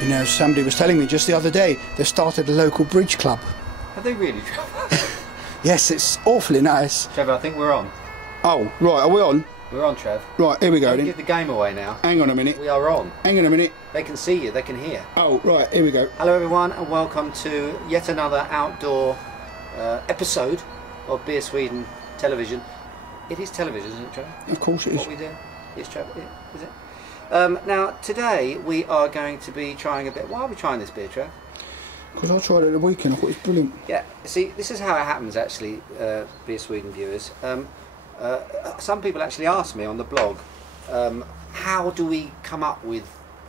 You know, somebody was telling me just the other day they started a local bridge club. Have they really, Trevor? Yes, it's awfully nice. Trevor, I think we're on. Oh, right, are we on? We're on, Trev. Right, here we go Don't then. give the game away now. Hang on a minute. We are on. Hang on a minute. They can see you, they can hear. Oh, right, here we go. Hello everyone and welcome to yet another outdoor episode of Beer Sweden Television. It is television, isn't it, Trevor? Of course it is. What we do? Yes, Trevor, yeah, is it? Now, today we are going to be trying a bit... Why are we trying this beer, Trevor? Because I tried it at the weekend, I thought it was brilliant. Yeah, see, this is how it happens actually, Beer Sweden viewers. Some people actually ask me on the blog, how do we come up with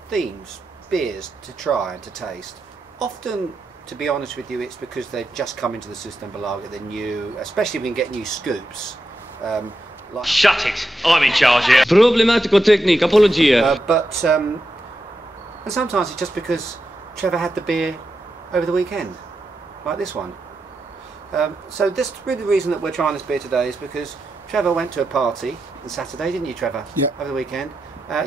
themes, beers to try and to taste? Often, to be honest with you, it's because they've just come into the system below, they're new, especially when we get new scoops. Like, shut it! I'm in charge here. Problematico technique, apologia. And sometimes it's just because Trevor had the beer over the weekend, like this one. So this really the reason that we're trying this beer today is because Trevor went to a party on Saturday, didn't you, Trevor? Yeah. Over the weekend.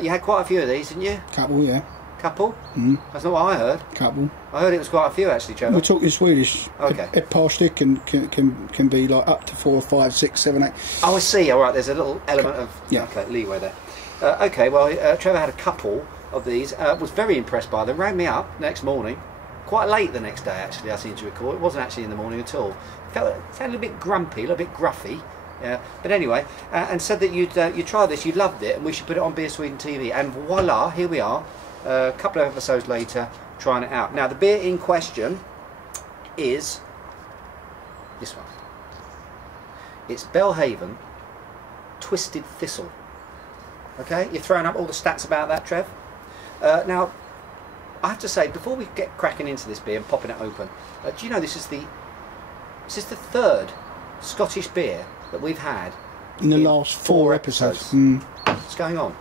You had quite a few of these, didn't you? Couple, yeah. Couple? Mm. That's not what I heard. Couple. I heard it was quite a few actually, Trevor. We're talking Swedish. Okay. Ett par stycken can be like up to 4, 5, 6, 7, 8. Oh, I see. All right. There's a little element of leeway there. Okay. Well, Trevor had a couple of these. Was very impressed by them. Rang me up next morning, quite late the next day actually. I seem to recall. It wasn't actually in the morning at all. Sounded a little bit grumpy, a little bit gruffy. Yeah. But anyway, and said that you'd try this, you loved it, and we should put it on Beer Sweden TV. And voila, here we are. A couple of episodes later, trying it out. Now, the beer in question is this one. It's Belvaen Twisted Thistle. Okay, you're throwing up all the stats about that, Trev. Now, I have to say, before we get cracking into this beer and popping it open, do you know this is the third Scottish beer that we've had in the last 4 episodes. What's going on?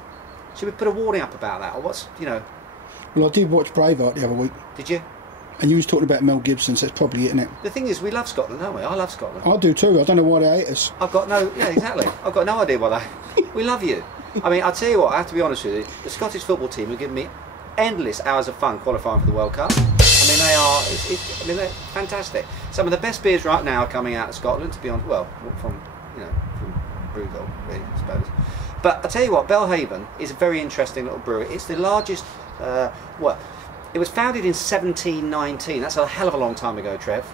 Should we put a warning up about that, or what's, you know? Well, I did watch Braveheart the other week. Did you? And you was talking about Mel Gibson, so it's probably it, isn't it? The thing is, we love Scotland, don't we? I love Scotland. I do too. I don't know why they hate us. I've got no... Yeah, exactly. I've got no idea why they... We love you. I mean, I'll tell you what, I have to be honest with you. The Scottish football team have given me endless hours of fun qualifying for the World Cup. I mean, they are... I mean, they're fantastic. Some of the best beers right now are coming out of Scotland, to be honest. Well, from, you know, from Brewdog, really, I suppose. But I'll tell you what, Belvaen is a very interesting little brewery. It's the largest, it was founded in 1719. That's a hell of a long time ago, Trev.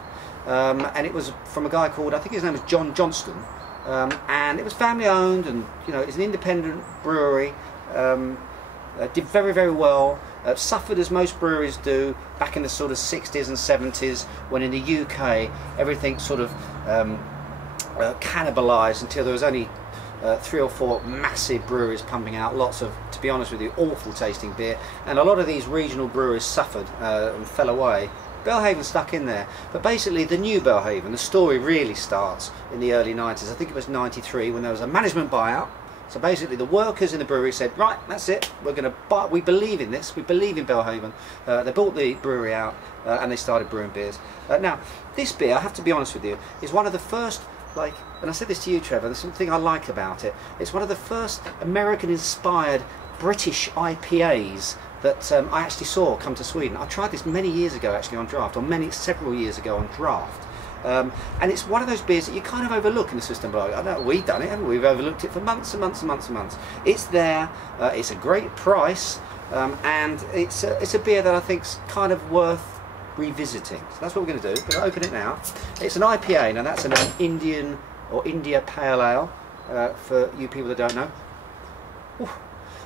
And it was from a guy called, I think his name was John Johnston. And it was family owned, and, you know, it's an independent brewery. Did very, very well. Suffered as most breweries do back in the sort of 60s and 70s, when in the UK everything sort of cannibalised until there was only 3 or 4 massive breweries pumping out lots of, to be honest with you, awful tasting beer, and a lot of these regional breweries suffered and fell away. Belvaen stuck in there, but basically the new Belvaen, the story really starts in the early 90s. I think it was 93, when there was a management buyout. So basically the workers in the brewery said, right, that's it, we're going to buy, we believe in this, we believe in Belvaen. They bought the brewery out and they started brewing beers. Now, this beer, I have to be honest with you, is one of the first, like, and I said this to you, Trevor, there's something I like about it. It's one of the first American-inspired British IPAs that I actually saw come to Sweden. I tried this many years ago, actually, on draft, or several years ago on draft. And it's one of those beers that you kind of overlook in the system. But I know we've done it, haven't we? We've overlooked it for months and months and months and months. It's there. It's a great price, and it's a beer that I think's kind of worth revisiting. So that's what we're going to do. We're going to open it now. It's an IPA. Now that's an Indian or India Pale Ale for you people that don't know.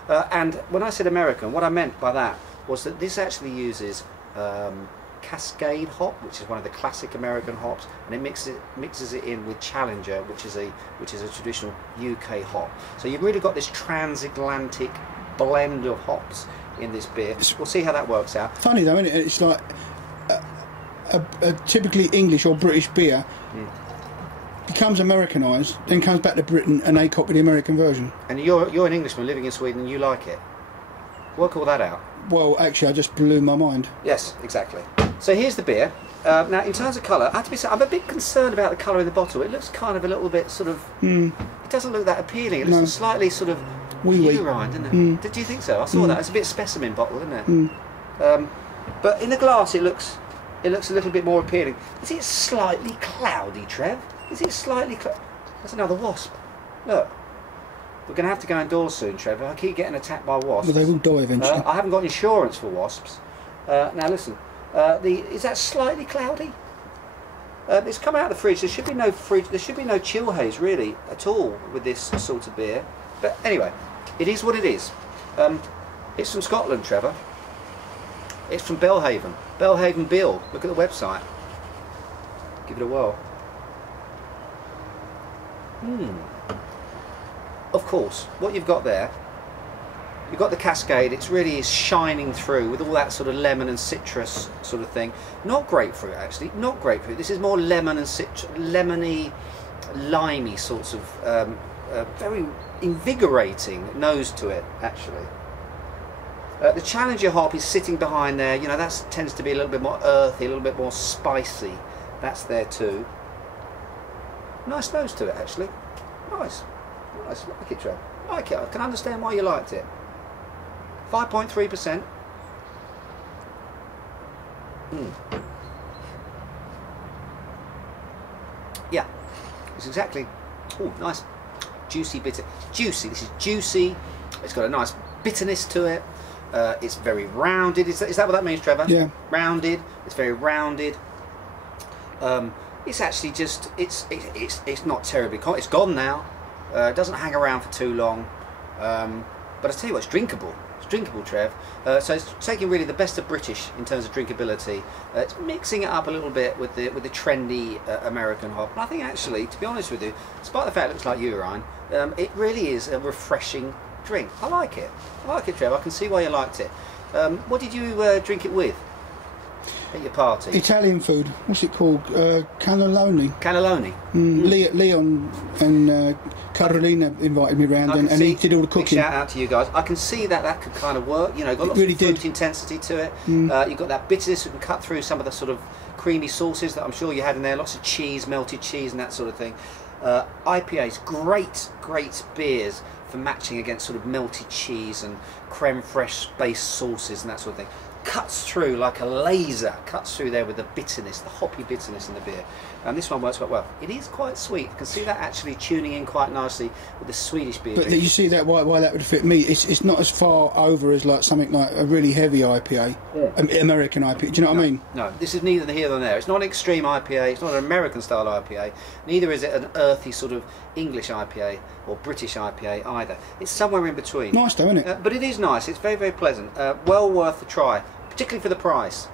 And when I said American, what I meant by that was that this actually uses Cascade hop, which is one of the classic American hops, and it mixes it in with Challenger, which is a traditional UK hop. So you've really got this transatlantic blend of hops in this beer. We'll see how that works out. Funny though, isn't it? It's like a typically English or British beer becomes Americanised, then comes back to Britain, and they copy the American version. And you're an Englishman living in Sweden, and you like it. Work all that out. Well, actually, I just blew my mind. Yes, exactly. So here's the beer. Now, in terms of colour, I have to be said, I'm a bit concerned about the colour in the bottle. It looks kind of a little bit sort of... It doesn't look that appealing. It looks slightly sort of urine, doesn't it? Do you think so? I saw that. It's a bit specimen bottle, isn't it? but in the glass it looks a little bit more appealing. Is it slightly cloudy, Trev? Is it slightly That's another wasp. Look. We're going to have to go indoors soon, Trevor. I keep getting attacked by wasps. But they will die eventually. I haven't got insurance for wasps. Now listen, is that slightly cloudy? It's come out of the fridge. There should be no fridge. There should be no chill haze really at all with this sort of beer. But anyway, it is what it is. It's from Scotland, Trevor. It's from Belhaven. Belhaven Bill. Look at the website. Give it a whirl. Of course, what you've got there, you've got the Cascade. It really is shining through with all that sort of lemon and citrus sort of thing. Not grapefruit, actually. Not grapefruit. This is more lemon and lemony, limey sorts of very invigorating nose to it, actually. The Challenger hop is sitting behind there. You know, that tends to be a little bit more earthy, a little bit more spicy. That's there too. Nice nose to it, actually. Nice. Nice. I like it, Trev. I like it. I can understand why you liked it. 5.3%. Yeah. It's exactly... Oh, nice. Juicy, bitter. Juicy. This is juicy. It's got a nice bitterness to it. It's very rounded. Is that what that means, Trevor? Yeah. Rounded. It's very rounded. It's actually just... It's not terribly... It's gone now. It doesn't hang around for too long, but I tell you what, it's drinkable. It's drinkable, Trev. So it's taking really the best of British in terms of drinkability. It's mixing it up a little bit with the trendy American hop. And I think actually, to be honest with you, despite the fact it looks like urine, it really is a refreshing drink. I like it. I like it, Trev. I can see why you liked it. What did you drink it with at your party? Italian food. What's it called? Cannelloni. Cannelloni. Leon and Carolina invited me round, and he did all the cooking. Shout out to you guys. I can see that could kind of work. You know, got lots of fruit intensity to it. You've got that bitterness that can cut through some of the sort of creamy sauces that I'm sure you had in there. Lots of cheese, melted cheese, and that sort of thing. IPAs, great beers for matching against sort of melted cheese and creme fraiche based sauces and that sort of thing. Cuts through like a laser, cuts through there with the bitterness, the hoppy bitterness in the beer. And this one works quite well. It is quite sweet. You can see that actually tuning in quite nicely with the Swedish beer. But you see that why that would fit me. It's not as far over as like something like a really heavy IPA, American IPA. Do you know what I mean? No, this is neither here nor there. It's not an extreme IPA. It's not an American style IPA. Neither is it an earthy sort of English IPA or British IPA either. It's somewhere in between. Nice though, isn't it? But it is nice. It's very pleasant. Well worth the try, particularly for the price.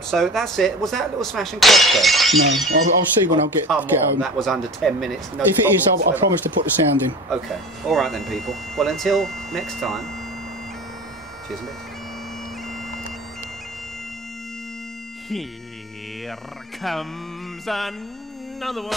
So that's it. Was that a little smash and crack? No, I'll see when I'll get home. That was under 10 minutes. No if it is, I promise to put the sound in. Okay. All right then, people. Well, until next time. Cheers, mate. Here comes another one.